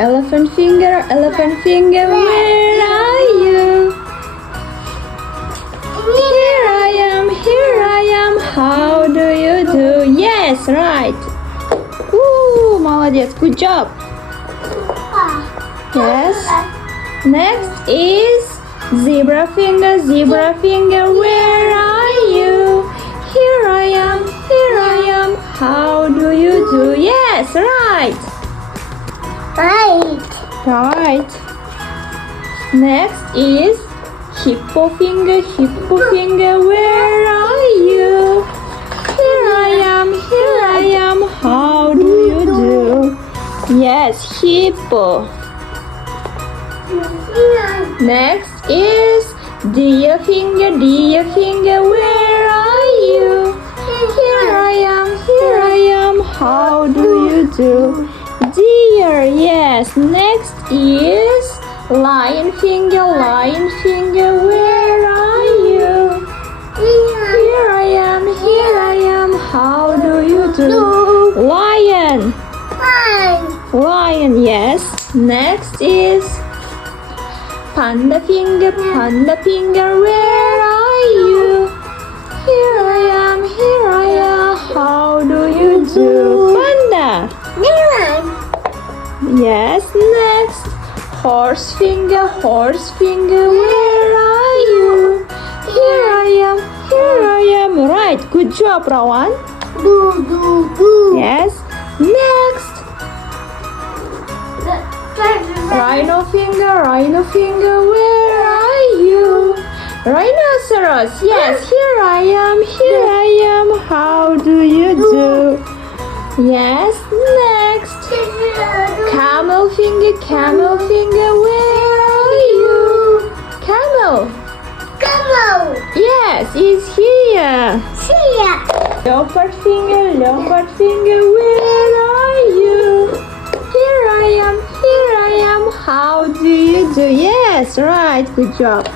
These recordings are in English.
Elephant finger, where are you? Here I am, how do you do? Yes, right. Ooh, молодец, good job. Yes. Next is zebra finger, where are you? Here I am, how do you do? Yes, right. Right. Next is hippo finger, where are you? Here I am, how do you do? Yes, hippo. Next is deer finger, where are you? Here I am, how do you do? Deer, yes. Next is lion finger, where are you? Here I am, how do you do? Lion. Lion, yes. Next is panda finger, where are you? Here I am, how do you do? Panda. Yes, next. Horse finger, where are you? Here I am. Right, good job, Rauan. Yes. Next. Rhino finger, where are you? Rhinoceros, yes, here I am, how do you do? Yes, next. Camel finger, where are you? Camel. Yes, it's here. Leopard finger, where are you? Here I am, how do you do? Yes, right, good job.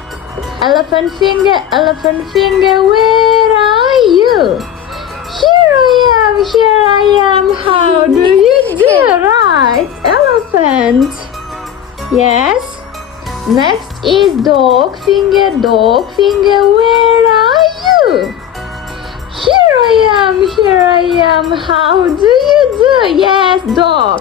Elephant finger, where are you? Here I am, how do you do? Right, elephant. Yes. Next is dog finger, where are you? Here I am, how do you do? Yes, dog.